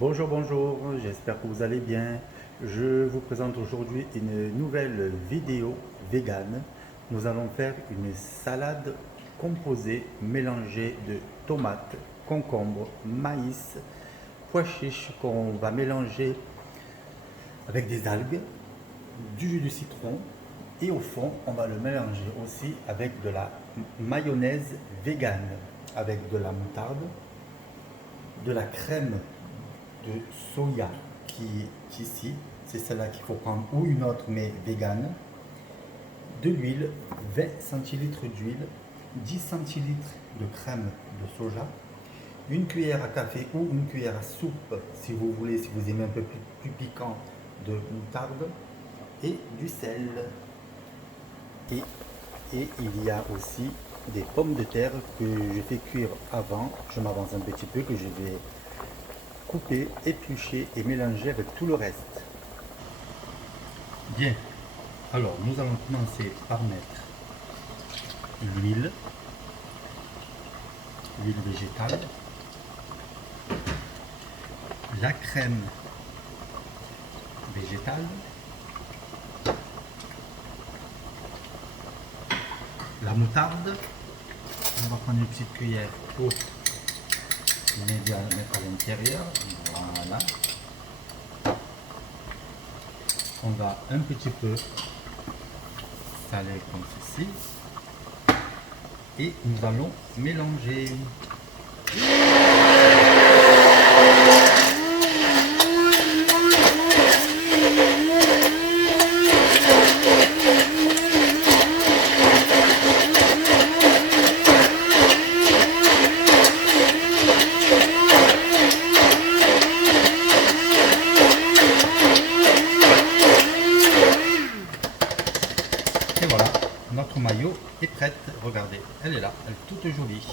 Bonjour, bonjour, j'espère que vous allez bien. Je vous présente aujourd'hui une nouvelle vidéo végane. Nous allons faire une salade composée mélangée de tomates, concombres, maïs, pois chiches qu'on va mélanger avec des algues, du jus de citron et au fond on va le mélanger aussi avec de la mayonnaise végane, avec de la moutarde, de la crème de soya qui est ici, c'est celle-là qu'il faut prendre ou une autre mais végane, de l'huile, 20 centilitres d'huile, 10 centilitres de crème de soja, une cuillère à café ou une cuillère à soupe si vous voulez, si vous aimez un peu plus piquant, de moutarde et du sel. Et, et il y a aussi des pommes de terre que je fais cuire avant, je m'avance un petit peu, que je vais couper, éplucher et mélanger avec tout le reste. Bien, alors nous allons commencer par mettre l'huile, l'huile végétale, la crème végétale, la moutarde. On va prendre une petite cuillère pour l'aider à la mettre à l'intérieur. Voilà. On va un petit peu saler comme ceci. Et nous allons mélanger. Et voilà, notre maillot est prête. Regardez, elle est là, elle est toute jolie.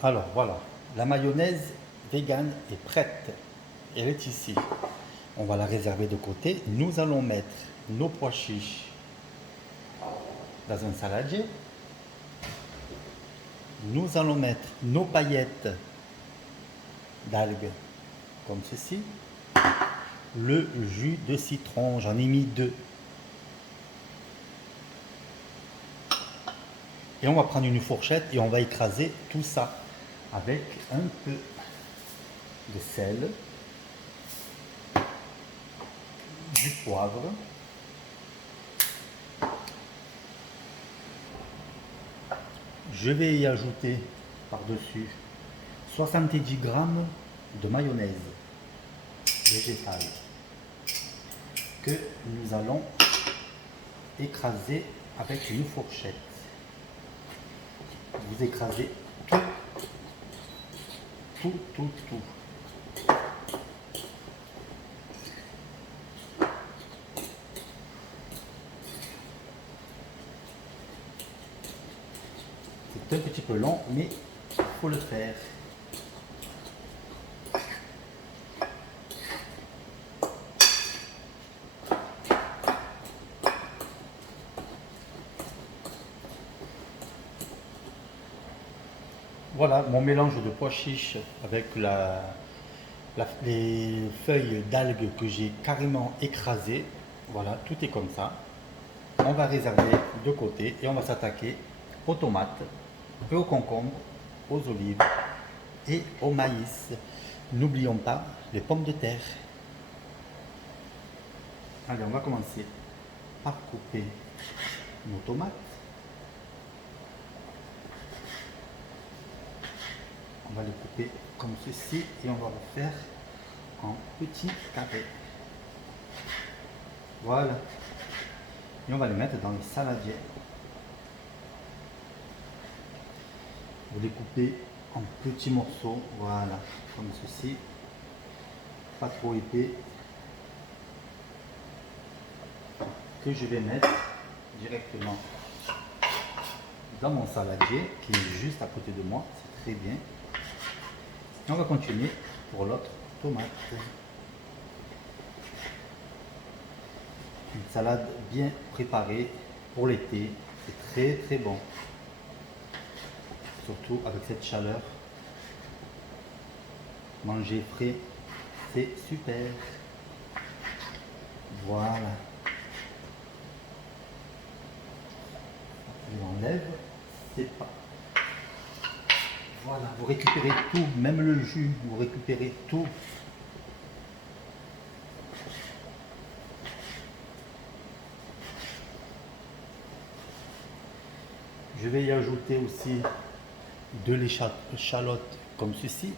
Alors voilà, la mayonnaise végane est prête. Elle est ici. On va la réserver de côté. Nous allons mettre nos pois chiches dans un saladier. Nous allons mettre nos paillettes d'algues comme ceci. Le jus de citron, j'en ai mis 2. Et on va prendre une fourchette et on va écraser tout ça avec un peu de sel, du poivre, je vais y ajouter par-dessus 70 g de mayonnaise végétale que nous allons écraser avec une fourchette. Vous écrasez tout. C'est un petit peu long, mais il faut le faire. Voilà mon mélange de pois chiches avec les feuilles d'algues que j'ai carrément écrasées. Voilà, tout est comme ça. On va réserver de côté et on va s'attaquer aux tomates, aux concombres, aux olives et au maïs. N'oublions pas les pommes de terre. Allez, on va commencer par couper nos tomates. On va les couper comme ceci et on va le faire en petits carrés. Voilà. Et on va les mettre dans les saladiers. Vous les coupez en petits morceaux, voilà, comme ceci. Pas trop épais. Que je vais mettre directement dans mon saladier qui est juste à côté de moi. C'est très bien. Et on va continuer pour l'autre tomate. Une salade bien préparée pour l'été. C'est très bon. surtout avec cette chaleur. Manger frais, c'est super. Voilà. Je l'enlève, c'est pas. Voilà, vous récupérez tout, même le jus, vous récupérez tout. Je vais y ajouter aussi de l'échalote comme ceci,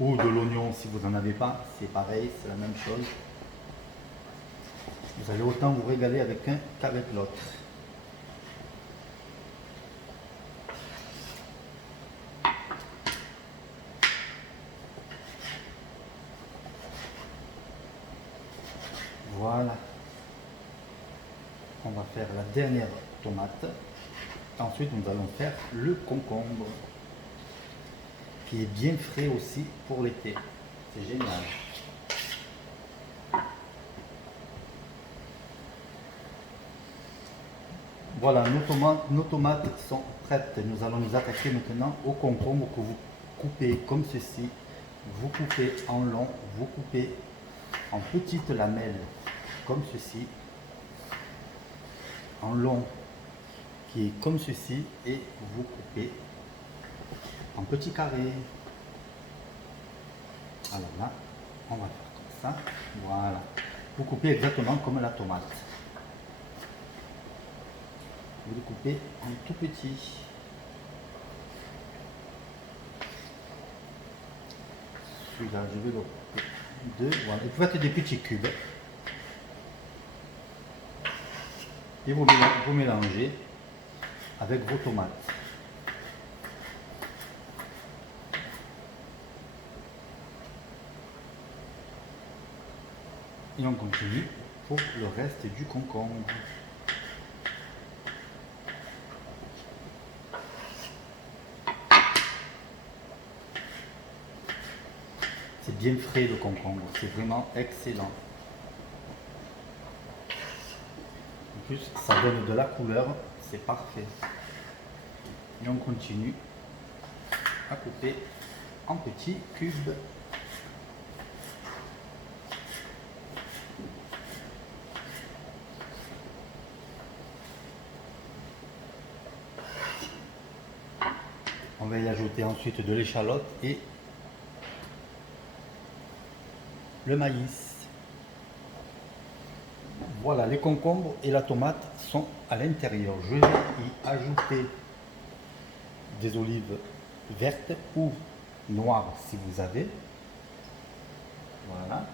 ou de l'oignon si vous n'en avez pas, c'est pareil, c'est la même chose. Vous allez autant vous régaler avec un qu'avec l'autre. Voilà. On va faire la dernière tomate. Ensuite, nous allons faire le concombre, qui est bien frais aussi pour l'été. C'est génial. Voilà, nos tomates sont prêtes. Nous allons nous attaquer maintenant au concombre que vous coupez comme ceci. Vous coupez en long, vous coupez en petites lamelles comme ceci, en long qui est comme ceci, et vous coupez en petits carrés. Alors là, on va faire comme ça. Voilà. Vous coupez exactement comme la tomate. Vous le coupez en tout petit. Celui-là, je vais le couper deux. Voilà. Et vous faites des petits cubes. Et vous mélangez avec vos tomates. Et on continue pour le reste du concombre. C'est bien frais le concombre, c'est vraiment excellent. En plus, ça donne de la couleur, c'est parfait. Et on continue à couper en petits cubes. On va y ajouter ensuite de l'échalote et le maïs. Voilà, les concombres et la tomate sont à l'intérieur. Je vais y ajouter des olives vertes ou noires si vous avez. Voilà.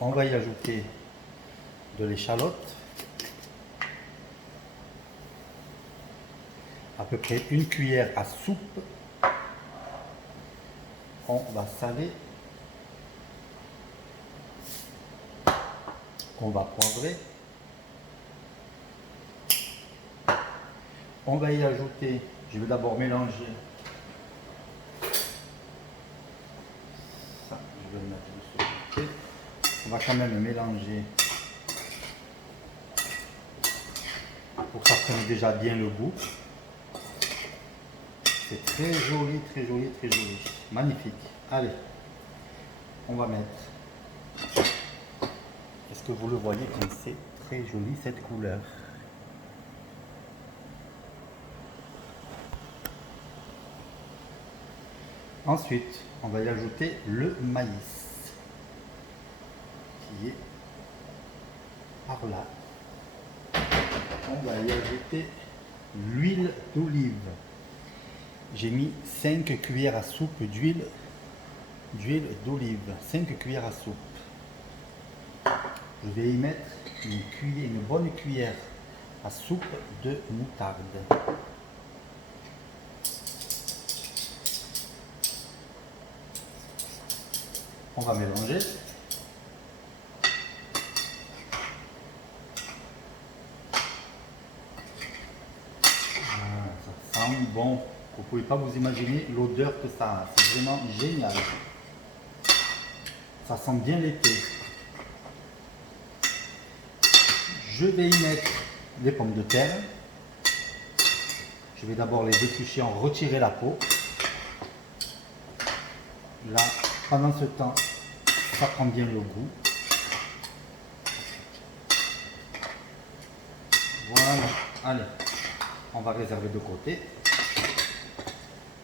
On va y ajouter de l'échalote. À peu près une cuillère à soupe. On va saler. On va poivrer. On va y ajouter, je vais d'abord mélanger. Ça, je vais le mettre de ce côté. On va quand même mélanger pour que ça prenne déjà bien le goût. C'est très joli, très joli, très joli. Magnifique. Allez, on va mettre. Est-ce que vous le voyez comme c'est très joli cette couleur? Ensuite, on va y ajouter le maïs qui est par là. On va y ajouter l'huile d'olive. J'ai mis 5 cuillères à soupe d'huile d'olive. 5 cuillères à soupe. Je vais y mettre une bonne cuillère à soupe de moutarde. On va mélanger. Ah, ça sent bon. Vous ne pouvez pas vous imaginer l'odeur que ça a. C'est vraiment génial. Ça sent bien l'été. Je vais y mettre les pommes de terre. Je vais d'abord les éplucher, en retirer la peau. Là, pendant ce temps, ça prend bien le goût. Voilà, allez, on va réserver de côté.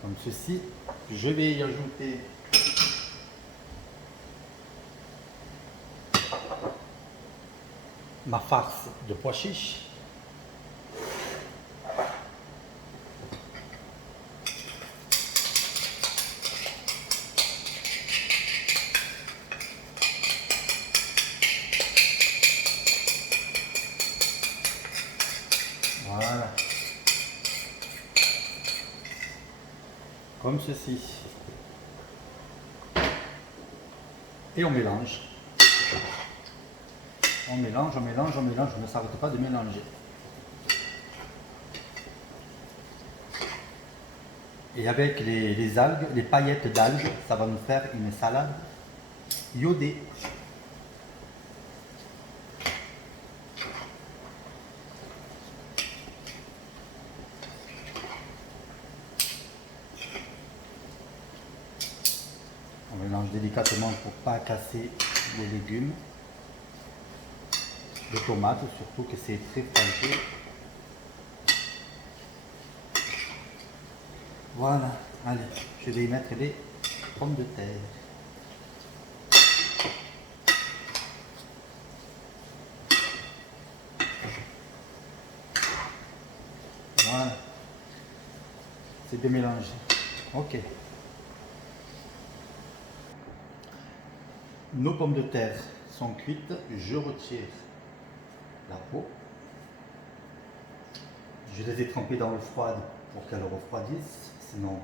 Comme ceci. Je vais y ajouter ma farce de pois chiches. Voilà. Comme ceci. Et on mélange. On mélange, on mélange, on mélange. On ne s'arrête pas de mélanger. Et avec les algues, les paillettes d'algues, ça va nous faire une salade iodée. On mélange délicatement pour ne pas casser les légumes. Les tomates, surtout que c'est très fragile. Voilà, allez, je vais y mettre les pommes de terre. Voilà, c'est bien mélangé. Ok. Nos pommes de terre sont cuites, je retire la peau. Je les ai trempées dans l'eau froide pour qu'elles refroidissent, sinon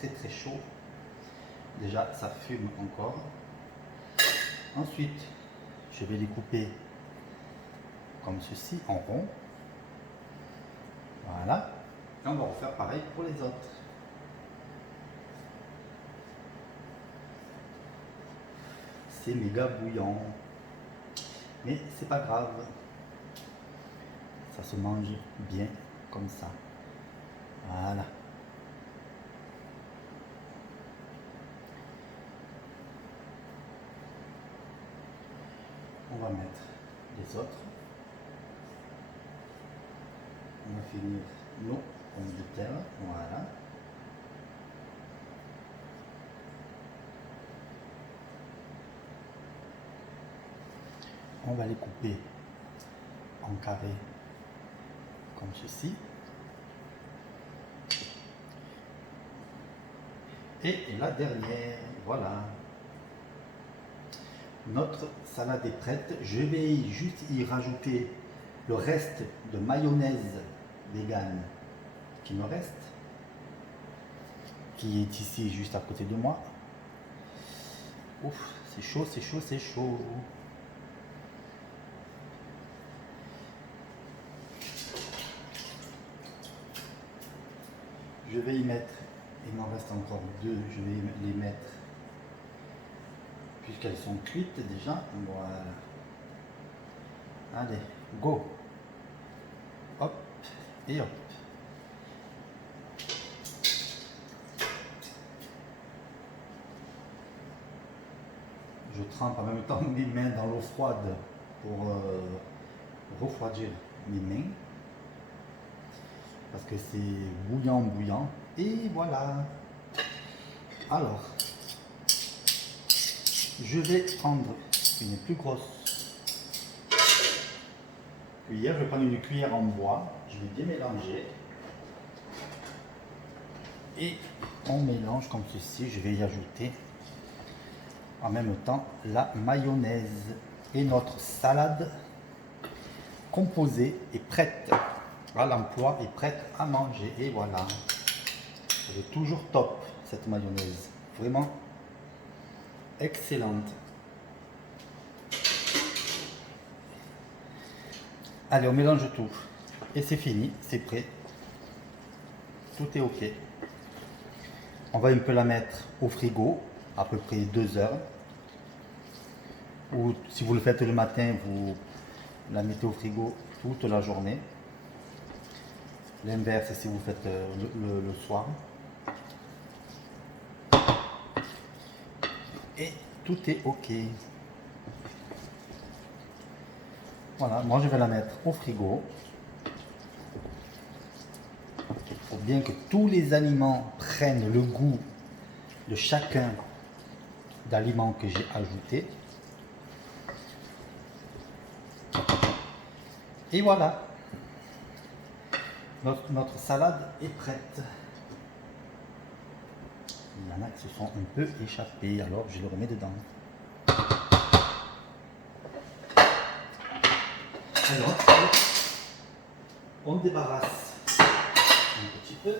c'est très chaud. Déjà ça fume encore. Ensuite, je vais les couper comme ceci, en rond. Voilà. Et on va refaire pareil pour les autres. C'est méga bouillant. Mais c'est pas grave. Ça se mange bien comme ça. Voilà. On va mettre les autres. On va finir nos pommes de terre. Voilà. On va les couper en carré comme ceci. Et la dernière, voilà. Notre salade est prête. Je vais juste y rajouter le reste de mayonnaise végane qui me reste, qui est ici juste à côté de moi. Ouf, c'est chaud, c'est chaud, c'est chaud. Je vais y mettre, il m'en reste encore deux, je vais les mettre, puisqu'elles sont cuites déjà. Voilà. Allez, go. Hop et hop. Je trempe en même temps mes mains dans l'eau froide pour refroidir mes mains. Parce que c'est bouillant, bouillant. Et voilà. Alors, je vais prendre une plus grosse cuillère. Je vais prendre une cuillère en bois. Je vais bien mélanger. Et on mélange comme ceci. Je vais y ajouter en même temps la mayonnaise. Et notre salade composée est prête à l'emploi, est prête à manger. Et voilà. Elle est toujours top, cette mayonnaise. Vraiment excellente. Allez, on mélange tout. Et c'est fini, c'est prêt. Tout est OK. On va un peu la mettre au frigo, à peu près 2 heures. Ou si vous le faites le matin, vous la mettez au frigo toute la journée. L'inverse si vous faites le soir. Et tout est ok. Voilà, moi je vais la mettre au frigo. Pour bien que tous les aliments prennent le goût de chacun d'aliments que j'ai ajouté. Et voilà, notre salade est prête. Il y en a qui se sont un peu échappés, alors je le remets dedans. Alors, on débarrasse un petit peu.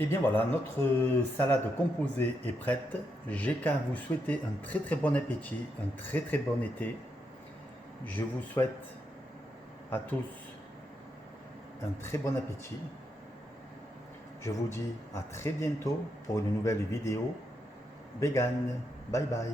Et bien voilà, notre salade composée est prête. J'ai qu'à vous souhaiter un très bon appétit, un très bon été. Je vous souhaite à tous un très bon appétit. Je vous dis à très bientôt pour une nouvelle vidéo vegan. Bye bye.